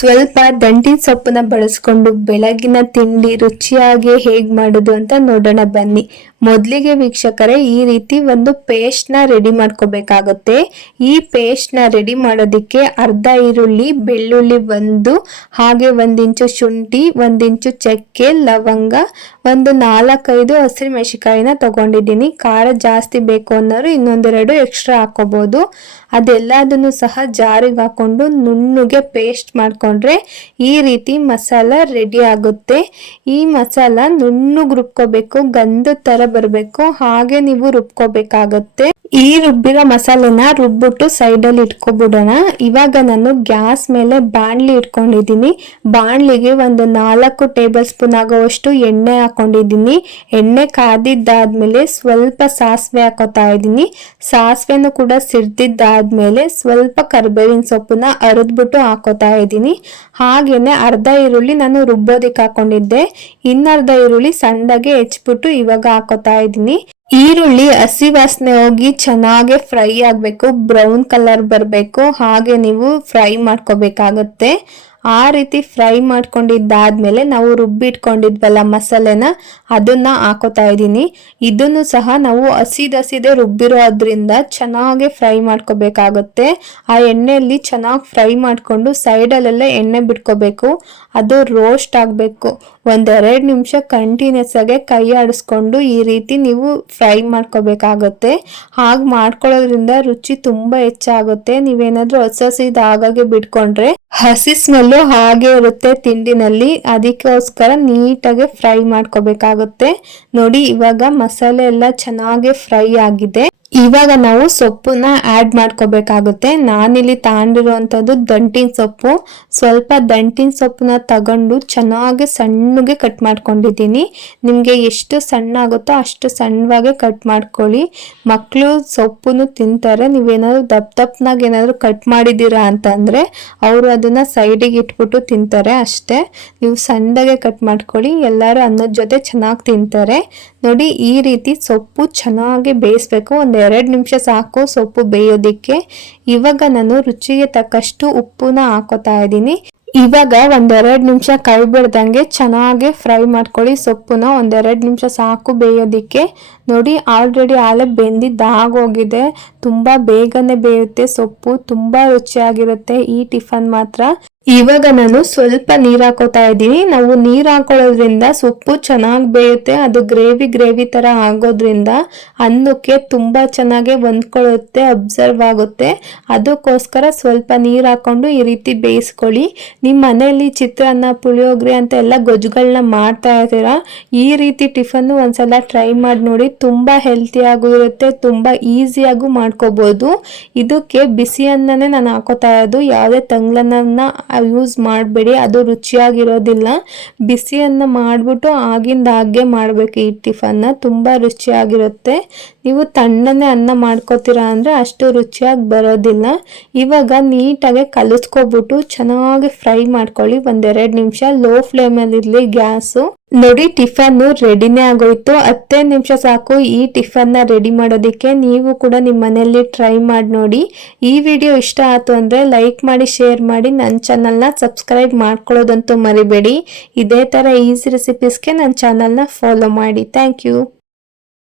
ಸ್ವಲ್ಪ ದಂಟಿನ ಸೊಪ್ಪನ್ನ ಬಳಸ್ಕೊಂಡು ಬೆಳಗಿನ ತಿಂಡಿ ರುಚಿಯಾಗಿ ಹೇಗೆ ಮಾಡೋದು ಅಂತ ನೋಡೋಣ ಬನ್ನಿ. ಮೊದಲಿಗೆ ವೀಕ್ಷಕರೇ, ಈ ರೀತಿ ಒಂದು ಪೇಸ್ಟ್ನ ರೆಡಿ ಮಾಡ್ಕೋಬೇಕಾಗುತ್ತೆ. ಈ ಪೇಸ್ಟ್ನ ರೆಡಿ ಮಾಡೋದಕ್ಕೆ ಅರ್ಧ ಈರುಳ್ಳಿ, ಬೆಳ್ಳುಳ್ಳಿ ಒಂದು, ಹಾಗೆ ಒಂದಿಂಚು ಶುಂಠಿ ಒಂದಿಂಚು ಚಕ್ಕೆ, ಲವಂಗ ಒಂದು ನಾಲ್ಕೈದು ಹಸಿರು ಮೆಣಸಿಕಾಯಿನ ತಗೊಂಡಿದ್ದೀನಿ. ಖಾರ ಜಾಸ್ತಿ ಬೇಕು ಅನ್ನೋರು ಇನ್ನೊಂದೆರಡು ಎಕ್ಸ್ಟ್ರಾ ಹಾಕೋಬೋದು. ಅದೆಲ್ಲದನ್ನು ಸಹ ಜಾರಿಗೆ ಹಾಕೊಂಡು ನುಣ್ಣಗೆ ಪೇಸ್ಟ್ ಮಾಡಿಕೊಂಡ್ರೆ ಈ ರೀತಿ ಮಸಾಲ ರೆಡಿ ಆಗುತ್ತೆ. ಈ ಮಸಾಲ ನುಣ್ಣಗೆ ರುಬ್ಕೋಬೇಕು ಗಂಧದ ಥರ ಬರಬೇಕು. ಹಾಗೆ ನೀವು ರುಬ್ಕೋಬೇಕಾಗತ್ತೆ. ಈ ರುಬ್ಬಿರೋ ಮಸಾಲೆನ ರುಬ್ಬಿಟ್ಟು ಸೈಡಲ್ಲಿ ಇಟ್ಕೊಬಿಡೋಣ. ಇವಾಗ ನಾನು ಗ್ಯಾಸ್ ಮೇಲೆ ಬಾಣಲಿ ಇಟ್ಕೊಂಡಿದ್ದೀನಿ. ಬಾಣ್ಲಿಗೆ ಒಂದು ನಾಲ್ಕು ಟೇಬಲ್ ಸ್ಪೂನ್ ಆಗೋವಷ್ಟು ಎಣ್ಣೆ ಹಾಕೊಂಡಿದ್ದೀನಿ. ಎಣ್ಣೆ ಕಾದಿದ್ದಾದ್ಮೇಲೆ ಸ್ವಲ್ಪ ಸಾಸಿವೆ ಹಾಕೋತಾ ಇದ್ದೀನಿ. ಸಾಸಿವೆನೂ ಕೂಡ ಸಿಡ್ದಿದ್ದಾದ್ಮೇಲೆ ಸ್ವಲ್ಪ ಕರಿಬೇವಿನ ಸೊಪ್ಪನ್ನ ಅರಿದ್ಬಿಟ್ಟು ಹಾಕೋತಾ ಇದ್ದೀನಿ. ಹಾಗೇನೆ ಅರ್ಧ ಈರುಳ್ಳಿ ನಾನು ರುಬ್ಬೋದಿಕ್ಕೆ ಹಾಕೊಂಡಿದ್ದೆ. ಇನ್ನರ್ಧ ಈರುಳ್ಳಿ ಸಣ್ಣಗೆ ಹೆಚ್ಚಿಬಿಟ್ಟು ಇವಾಗ ಹಾಕೋತಾ ಇದ್ದೀನಿ. ಈರುಳ್ಳಿ ಹಸಿ ವಾಸನೆ ಹೋಗಿ ಚೆನ್ನಾಗೆ ಫ್ರೈ ಆಗಬೇಕು ಬ್ರೌನ್ ಕಲರ್ ಬರಬೇಕು ಹಾಗೆ ನೀವು ಫ್ರೈ ಮಾಡ್ಕೋಬೇಕಾಗತ್ತೆ. ಆ ರೀತಿ ಫ್ರೈ ಮಾಡ್ಕೊಂಡಿದ್ದಾದ್ಮೇಲೆ ನಾವು ರುಬ್ಬಿಟ್ಕೊಂಡಿದ್ವಲ್ಲ ಮಸಾಲೆನ, ಅದನ್ನ ಹಾಕೋತಾ ಇದ್ದೀನಿ. ಇದನ್ನು ಸಹ ನಾವು ಹಸಿದಸಿದೆ ರುಬ್ಬಿರೋದ್ರಿಂದ ಚೆನ್ನಾಗಿ ಫ್ರೈ ಮಾಡ್ಕೋಬೇಕಾಗುತ್ತೆ. ಆ ಎಣ್ಣೆಯಲ್ಲಿ ಚೆನ್ನಾಗಿ ಫ್ರೈ ಮಾಡಿಕೊಂಡು ಸೈಡಲ್ಲೆಲ್ಲ ಎಣ್ಣೆ ಬಿಟ್ಕೋಬೇಕು. ಅದು ರೋಸ್ಟ್ ಆಗಬೇಕು. ಒಂದೆರಡು ನಿಮಿಷ ಕಂಟಿನ್ಯೂಸ್ ಆಗಿ ಕೈ ಆಡಿಸ್ಕೊಂಡು ಈ ರೀತಿ ನೀವು ಫ್ರೈ ಮಾಡ್ಕೋಬೇಕಾಗುತ್ತೆ. ಹಾಗೆ ಮಾಡ್ಕೊಳ್ಳೋದ್ರಿಂದ ರುಚಿ ತುಂಬ ಹೆಚ್ಚಾಗುತ್ತೆ. ನೀವೇನಾದರೂ ಹಸಿ ಹಸಿದಾಗೆ ಬಿಟ್ಕೊಂಡ್ರೆ ಹಸಿ ಸ್ಮೆಲ್ಲು ಹಾಗೆ ಇರುತ್ತೆ ತಿಂಡಿನಲ್ಲಿ. ಅದಕ್ಕೋಸ್ಕರ ನೀಟಾಗಿ ಫ್ರೈ ಮಾಡ್ಕೋಬೇಕಾಗುತ್ತೆ. ನೋಡಿ, ಇವಾಗ ಮಸಾಲೆ ಎಲ್ಲ ಚೆನ್ನಾಗಿ ಫ್ರೈ ಆಗಿದೆ. ಇವಾಗ ನಾವು ಸೊಪ್ಪನ್ನ ಆ್ಯಡ್ ಮಾಡ್ಕೋಬೇಕಾಗುತ್ತೆ. ನಾನಿಲ್ಲಿ ತಗೊಂಡಿರುವಂಥದ್ದು ದಂಟಿನ ಸೊಪ್ಪು. ಸ್ವಲ್ಪ ದಂಟಿನ ಸೊಪ್ಪನ್ನ ತಗೊಂಡು ಚೆನ್ನಾಗಿ ಸಣ್ಣಗೆ ಕಟ್ ಮಾಡ್ಕೊಂಡಿದ್ದೀನಿ. ನಿಮಗೆ ಎಷ್ಟು ಸಣ್ಣ ಆಗುತ್ತೋ ಅಷ್ಟು ಸಣ್ಣವಾಗೆ ಕಟ್ ಮಾಡ್ಕೊಳ್ಳಿ. ಮಕ್ಕಳು ಸೊಪ್ಪನ್ನು ತಿಂತಾರೆ. ನೀವೇನಾದ್ರು ದಪ್ಪ ದಪ್ಪನಾಗ ಏನಾದರೂ ಕಟ್ ಮಾಡಿದ್ದೀರಾ ಅಂತಂದರೆ ಅವರು ಅದನ್ನು ಸೈಡಿಗೆ ಇಟ್ಬಿಟ್ಟು ತಿಂತಾರೆ ಅಷ್ಟೇ. ನೀವು ಸಣ್ಣಗೆ ಕಟ್ ಮಾಡ್ಕೊಳ್ಳಿ. ಎಲ್ಲರೂ ಅನ್ನದ ಜೊತೆ ಚೆನ್ನಾಗಿ ತಿಂತಾರೆ. ನೋಡಿ ಈ ರೀತಿ ಸೊಪ್ಪು ಚೆನ್ನಾಗಿ ಬೇಯಿಸ್ಬೇಕು. ಒಂದು ಎರಡು ನಿಮಿಷ ಸಾಕು, ಸೊಪ್ಪು ಬೇಯೋದಿಕ್ಕೆ. ಇವಾಗ ನಾನು ರುಚಿಗೆ ತಕ್ಕಷ್ಟು ಉಪ್ಪುನ ಹಾಕೋತಾ ಇದ್ದೀನಿ. ಇವಾಗ ಒಂದೆರಡು ನಿಮಿಷ ಕೈ ಬಿಡ್ದಂಗೆ ಚೆನ್ನಾಗಿ ಫ್ರೈ ಮಾಡ್ಕೊಳ್ಳಿ, ಸೊಪ್ಪುನ ಒಂದೆರಡು ನಿಮಿಷ ಸಾಕು ಬೇಯೋದಿಕ್ಕೆ. ನೋಡಿ, ಆಲ್ರೆಡಿ ಆಲೆ ಬೆಂದಿದ್ದಾಗೋಗಿದೆ ತುಂಬ ಬೇಗನೆ ಬೇಯುತ್ತೆ ಸೊಪ್ಪು, ತುಂಬ ರುಚಿಯಾಗಿರುತ್ತೆ ಈ ಟಿಫನ್ ಮಾತ್ರ. ಇವಾಗ ನಾನು ಸ್ವಲ್ಪ ನೀರು ಹಾಕೋತಾ ಇದ್ದೀನಿ. ನಾವು ನೀರು ಹಾಕೊಳ್ಳೋದ್ರಿಂದ ಸೊಪ್ಪು ಚೆನ್ನಾಗಿ ಬೇಯುತ್ತೆ. ಅದು ಗ್ರೇವಿ ಗ್ರೇವಿ ತರ ಆಗೋದ್ರಿಂದ ಅನ್ನಕ್ಕೆ ತುಂಬಾ ಚೆನ್ನಾಗಿ ಹೊಂದ್ಕೊಳ್ಳುತ್ತೆ, ಅಬ್ಸರ್ವ್ ಆಗುತ್ತೆ. ಅದಕ್ಕೋಸ್ಕರ ಸ್ವಲ್ಪ ನೀರು ಹಾಕೊಂಡು ಈ ರೀತಿ ಬೇಯಿಸ್ಕೊಳ್ಳಿ. ನಿಮ್ಮ ಮನೆಯಲ್ಲಿ ಚಿತ್ರಾನ್ನ, ಪುಳಿಯೋಗರೆ ಅಂತ ಎಲ್ಲ ಗೊಜ್ಜುಗಳನ್ನ ಮಾಡ್ತಾ ಇದ್ದೀರಾ? ಈ ರೀತಿ ಟಿಫನ್ ಒಂದ್ಸಲ ಟ್ರೈ ಮಾಡಿ ನೋಡಿ. ತುಂಬಾ ಹೆಲ್ತಿಯಾಗೂ ಇರುತ್ತೆ. ತುಂಬಾ ಈಸಿಯಾಗೂ ಮಾಡ್ಕೋಬೋದು. ಇದಕ್ಕೆ ಬಿಸಿ ಅನ್ನನೇ ನಾನು ಹಾಕೋತಾ ಇರೋದು. ಯಾವುದೇ ತಂಗ್ಲನ್ನ ಯೂಸ್ ಮಾಡಬೇಡಿ, ಅದು ರುಚಿಯಾಗಿರೋದಿಲ್ಲ. ಬಿಸಿಯನ್ನು ಮಾಡಿಬಿಟ್ಟು ಆಗಿಂದ ಹಾಗೆ ಮಾಡಬೇಕು ಈ ಟಿಫನ್ನ ತುಂಬ ರುಚಿಯಾಗಿರುತ್ತೆ. ನೀವು ತಣ್ಣನೆ ಅನ್ನ ಮಾಡ್ಕೋತೀರಾ ಅಂದರೆ ಅಷ್ಟು ರುಚಿಯಾಗಿ ಬರೋದಿಲ್ಲ. ಇವಾಗ ನೀಟಾಗಿ ಕಲಿಸ್ಕೊಬಿಟ್ಟು ಚೆನ್ನಾಗಿ ಫ್ರೈ ಮಾಡ್ಕೊಳ್ಳಿ ಒಂದೆರಡು ನಿಮಿಷ. ಲೋ ಫ್ಲೇಮಲ್ಲಿರಲಿ ಗ್ಯಾಸು. ನೋಡಿ, ಟಿಫನ್ನು ರೆಡಿನೇ ಆಗೋಯ್ತು. ಹತ್ತೇ ನಿಮಿಷ ಸಾಕು, ಈ ಟಿಫನ್ನ ರೆಡಿ ಮಾಡೋದಕ್ಕೆ ನೀವು ಕೂಡ ನಿಮ್ಮ ಮನೆಯಲ್ಲಿ ಟ್ರೈ ಮಾಡಿ ನೋಡಿ. ಈ ವಿಡಿಯೋ ಇಷ್ಟ ಆಯ್ತು ಅಂದರೆ ಲೈಕ್ ಮಾಡಿ, ಶೇರ್ ಮಾಡಿ, ನನ್ನ ಚಾನಲ್ನ ಸಬ್ಸ್ಕ್ರೈಬ್ ಮಾಡ್ಕೊಳ್ಳೋದಂತೂ ಮರಿಬೇಡಿ. ಇದೇ ಥರ ಈಸಿ ರೆಸಿಪೀಸ್ಗೆ ನನ್ನ ಚಾನಲ್ನ ಫಾಲೋ ಮಾಡಿ. Thank you.